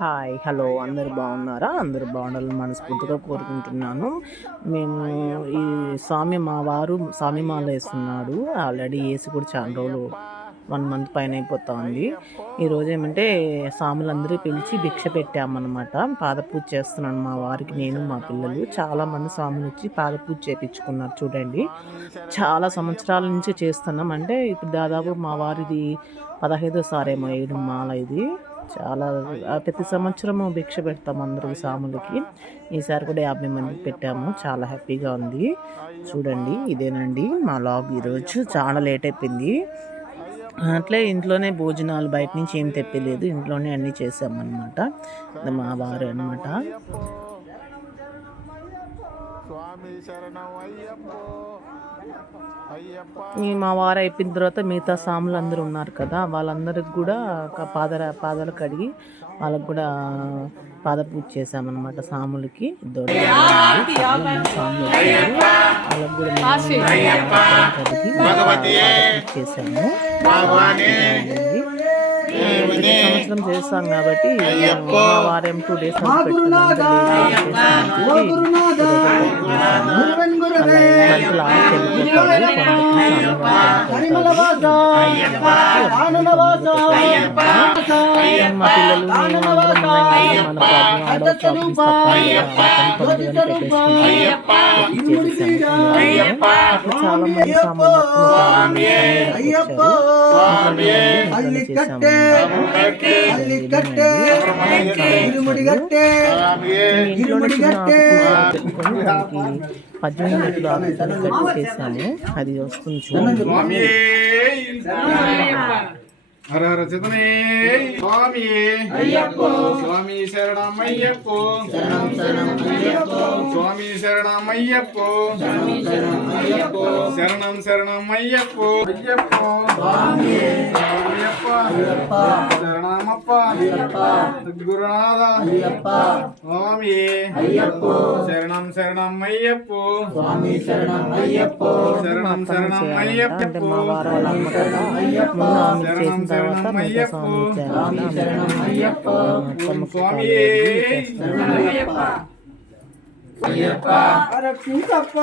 Hi hello. అందరు బాగున్నారా? అందరు బాగుండాలని మనస్ఫూర్తిగా కోరుకుంటున్నాను. మేము ఈ స్వామి మా వారు స్వామి మాల వేస్తున్నాడు ఆల్రెడీ వేసి కూడా చాలా రోజులు వన్ మంత్ పైన అయిపోతుంది. ఈరోజు ఏమంటే స్వాములందరూ పిలిచి భిక్ష పెట్టామన్నమాట. పాదపూజ చేస్తున్నాను మా వారికి నేను మా పిల్లలు. చాలామంది స్వాములు వచ్చి పాదపూజ చేపించుకున్నారు చూడండి. చాలా సంవత్సరాల నుంచి చేస్తున్నాం. అంటే ఇప్పుడు దాదాపు మా వారిది పదహైదో సారేమో వేయడం మాల ఇది. చాలా ప్రతి సంవత్సరము భిక్ష పెడతాము అందరూ సాములకి. ఈసారి కూడా యాభై మందికి పెట్టాము. చాలా హ్యాపీగా ఉంది. చూడండి ఇదేనండి మా లాగ్ ఈరోజు. చాలా లేట్ అయిపోయింది. అట్లే ఇంట్లోనే భోజనాలు బయట నుంచి ఏం తెప్పలేదు. ఇంట్లోనే అన్నీ చేసామన్నమాట. మా వారు అనమాట స్వామి శరణం అయ్యప్పో. మా వారు అయిపోయిన తర్వాత మిగతా సాములు అందరూ ఉన్నారు కదా వాళ్ళందరికి కూడా ఒక పాద పాదాలు కడిగి వాళ్ళకి కూడా పాద పూజ చేసామన్నమాట సాములకి. సాములు. వాళ్ళకి కూడా కడిగి పూజ చేసాము సంవత్సరం చేస్తాం కాబట్టి వారం టూ డేస్ మా పిల్లలు చాలా మంది సామాన్లు అల్లికట్టే అల్లికట్టే ఇరుముడి గట్టే ఇరుముడి గట్టే పద్దెనిమిది చేసాము అది వస్తుంది చూడండి స్వామి హర హర చితనే స్వామి అయ్యప్పో స్వామి శరణం అయ్యప్పో శరణం శరణం అయ్యప్పో స్వామి శరణం అయ్యప్పో శరణం శరణం అయ్యప్పో అయ్యప్పో. స్వామి అయ్యప్ప. శరణమప్ప గురునాథ స్వామి. అయ్యప్పో. శరణం శరణం అయ్యప్పో. స్వామి శరణం అయ్యప్పో. శరణం శరణం అయ్యప్పో. మా వారు వాళ్ళ అమ్మ కదా ముందు ఆమె చేసిన తర్వాత మిగతా స్వామి శరణం అయ్యప్ప. స్వామి రక్షించప్ప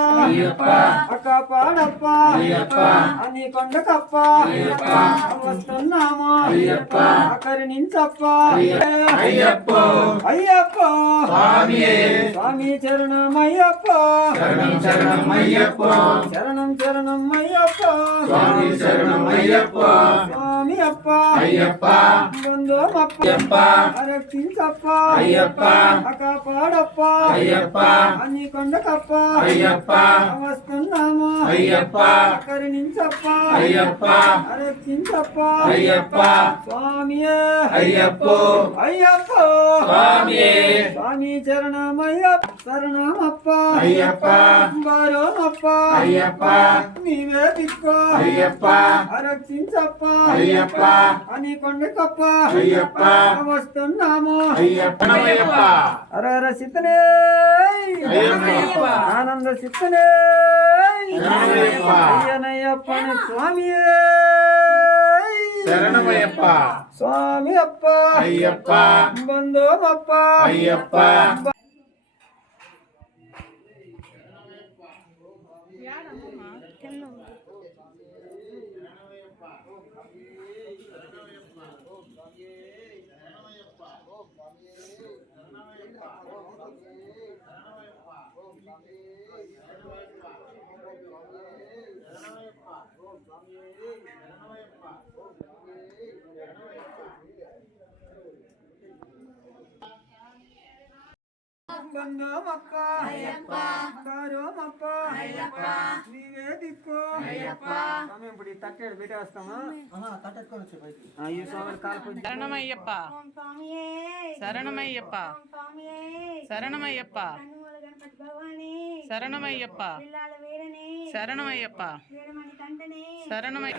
కాపాడప్ప అని కొండకప్ప వస్తున్నామా కరుణించప్ప అయ్యప్ప అయ్యప్ప స్వామి చరణం అయ్యప్ప శరణం అయ్యప్ప శరణం శరణం అయ్యప్ప స్వామి శరణం అయ్యప్ప స్వామి అప్ప అయ్యప్ప బంధుమప్ప రక్షించప్ప అయ్యప్ప కాపాడప్ప అయ్యప్ప అని కొండకప్ప అయ్యప్ప. వస్తున్నాము అయ్యప్ప. కరుణించప్ప అయ్యప్ప. రక్షించప్ప అయ్యప్ప. స్వామి అయ్యప్పో. అయ్యప్ప. స్వామి స్వామి చరణమయ్యప్ప. శరణమప్ప. అయ్యప్ప. గౌరవమప్ప అయ్యప్ప. నీవే దిక్కో. అయ్యప్ప. రక్షించప్ప అయ్యప్ప. అని కొండకప్ప. అయ్యప్ప. వస్తున్నాము. అయ్యప్ప. సిద్ధనే అయ్యప్ప. ఆనంద శరణమయ్యప్ప. అయ్యనయ్యప్పని స్వామి శరణమయ్యప్ప. స్వామి అప్ప అయ్యప్ప. బంధువప్ప అయ్యప్ప. బంధువప్ప గౌరవమప్ప నీవే దిక్కు. స్వామి ఇప్పుడు ఈ తట్టేడు పెట్టేస్తాము ఈ స్వామి కాలు శరణమయ్యప్ప. శరణమయ్యప్ప. శరణమయ్యప్ప. శరణమయ్యప్ప. శరణమయ్యప్ప. శరణమయ్య.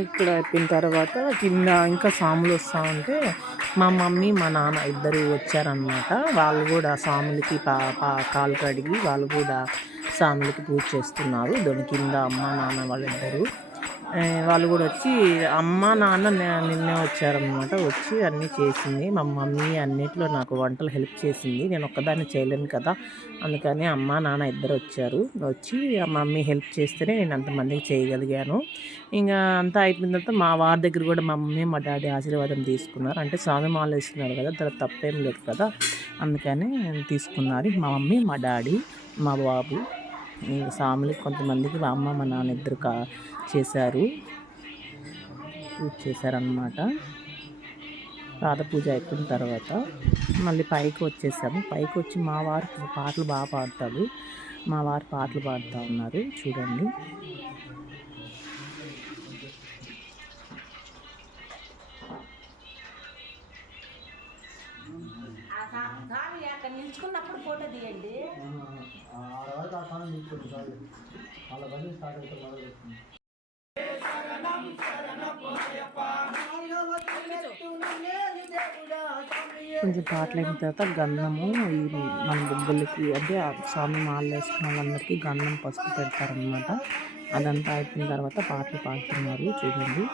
ఇక్కడ అయిపోయిన తర్వాత కింద ఇంకా సాములు వస్తూ ఉంటే మా మమ్మీ మా నాన్న ఇద్దరు వచ్చారనమాట వాళ్ళు కూడా సాములకి పా పా కాలు కడిగి వాళ్ళు కూడా సాములకి పూజ చేస్తున్నారు. దాని కింద అమ్మ నాన్న వాళ్ళిద్దరూ. వాళ్ళు కూడా వచ్చి అమ్మ నాన్న నిన్నే వచ్చారనమాట వచ్చి అన్నీ చేసింది. మా మమ్మీ అన్నిట్లో నాకు వంటలు హెల్ప్ చేసింది. నేను ఒక్కదాన్ని చేయలేను కదా. అందుకని అమ్మ నాన్న ఇద్దరు వచ్చారు. వచ్చి ఆ మమ్మీ హెల్ప్ చేస్తేనే నేను అంతమందికి చేయగలిగాను. ఇంకా అంతా అయిపోయిన తర్వాత మా వారి దగ్గర కూడా మా మమ్మీ మా డాడీ ఆశీర్వాదం తీసుకున్నారు. అంటే స్వామి మాల ఇస్తున్నారు కదా. దాని తప్పేం లేదు కదా. అందుకని తీసుకున్నారు. మా మమ్మీ మా డాడీ మా బాబు ఈ కొంతమందికి మా అమ్మ మా నాన్న ఇద్దరు కా చేశారు. పూజ చేశారనమాట పాద పూజ అయిపోయిన తర్వాత మళ్ళీ పైకి వచ్చేసాము. పైకి వచ్చి మా వారు పాటలు బాగా పాడతాడు. మా వారు పాటలు పాడుతూ ఉన్నారు. చూడండి. నిల్చుకున్నప్పుడు ఫోటో తీయండి. కొంచెం పాటలు అయిన తర్వాత గంధము ఈ మన బొబ్బులకి అంటే స్వామి మాల వేసుకున్న వాళ్ళందరికీ గంధం పసుపు పెడతారనమాట అదంతా అయిపోయిన తర్వాత పాటలు పాడుతున్నారు చూడండి.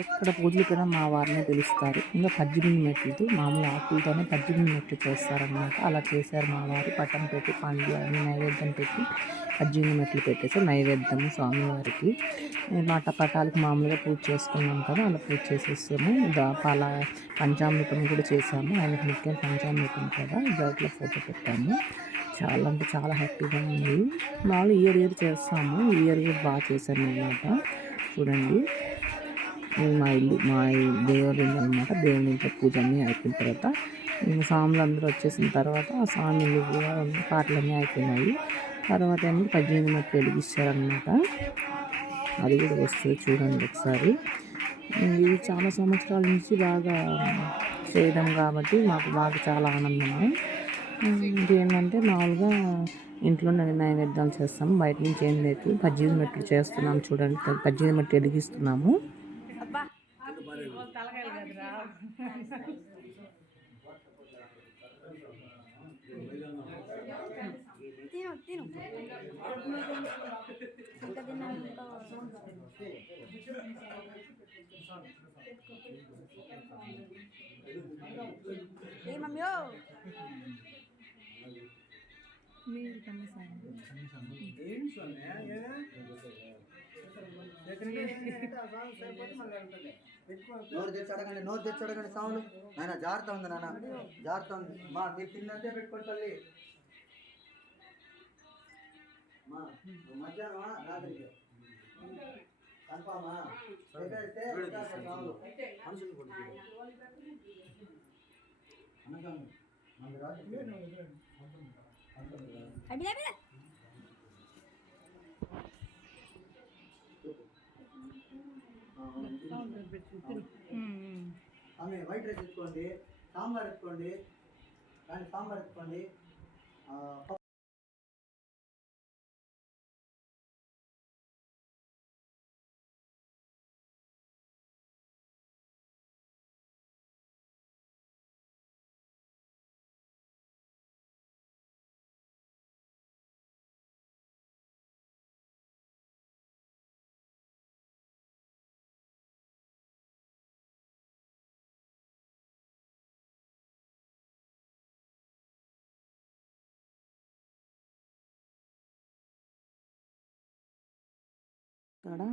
ఎక్కడ పూజలకైనా మా వారిని పిలుస్తారు. ఇంకా పద్దెనిమిది మెట్లతో మామూలు ఆకులతోనే పద్దెనిమిది మెట్లు చేస్తారనమాట అలా చేశారు మా వారు. పట్టం పెట్టి పండ్లు అన్ని నైవేద్యం పెట్టి పద్దెనిమిది మెట్లు పెట్టేసి నైవేద్యము స్వామివారికి మాట పటాలకు మామూలుగా పూజ చేసుకున్నాం కదా అలా పూజ చేసేస్తాము దా పాల పంచామృతం కూడా చేశాము. ఆయనకు ముఖ్యం పంచామృతం కదా దాంట్లో ఫోటో పెట్టాము. చాలా అంటే చాలా హ్యాపీగా ఉంది. మామూలు ఇయర్ ఇయర్ చేస్తాము. ఈ ఇయర్ బాగా చేశాను అనమాట చూడండి. మా ఇల్లు మా దేవుడి ఇల్లు అనమాట ఇంట్లో పూజ అన్నీ అయిపోయిన తర్వాత ఇంక స్వాములు అందరూ వచ్చేసిన తర్వాత ఆ స్వామిలు కూడా పాటలన్నీ అయిపోయినాయి. తర్వాత ఏమో పద్దెనిమిది మట్టి వెలిగిస్తారనమాట అది కూడా వస్తుంది చూడండి ఒకసారి. ఇది చాలా సంవత్సరాల నుంచి బాగా చేయడం కాబట్టి మాకు బాగా చాలా ఆనందము. ఇంకేంటంటే మామూలుగా ఇంట్లో నైవేద్యాలు చేస్తాము బయట నుంచి ఏం లేదు. పద్దెనిమిది మెట్లు చేస్తున్నాము చూడండి పద్దెనిమిది మెట్లు వెలిగిస్తున్నాము. తిను తిను. ఇంకా తిన్నాను ఏ మమ్మీయో నోరు తెచ్చి అడగండి నోరు తెచ్చి అడగండి సౌండ్. నాయన జాగ్రత్త ఉంది నాన్న జాగ్రత్త ఉంది. మా మీరు తిన్నంతే పెట్టుకోండి తల్లి. మా మధ్యాహ్నమా రాత్రికి? కన్ఫామా. మనుషులు. అనకండి. మనకి ఆమె వైట్ రైస్ ఎత్తుకోండి సాంబార్ ఎత్తుకోండి దాని సాంబార్ ఎత్తుకోండి ఇక్కడ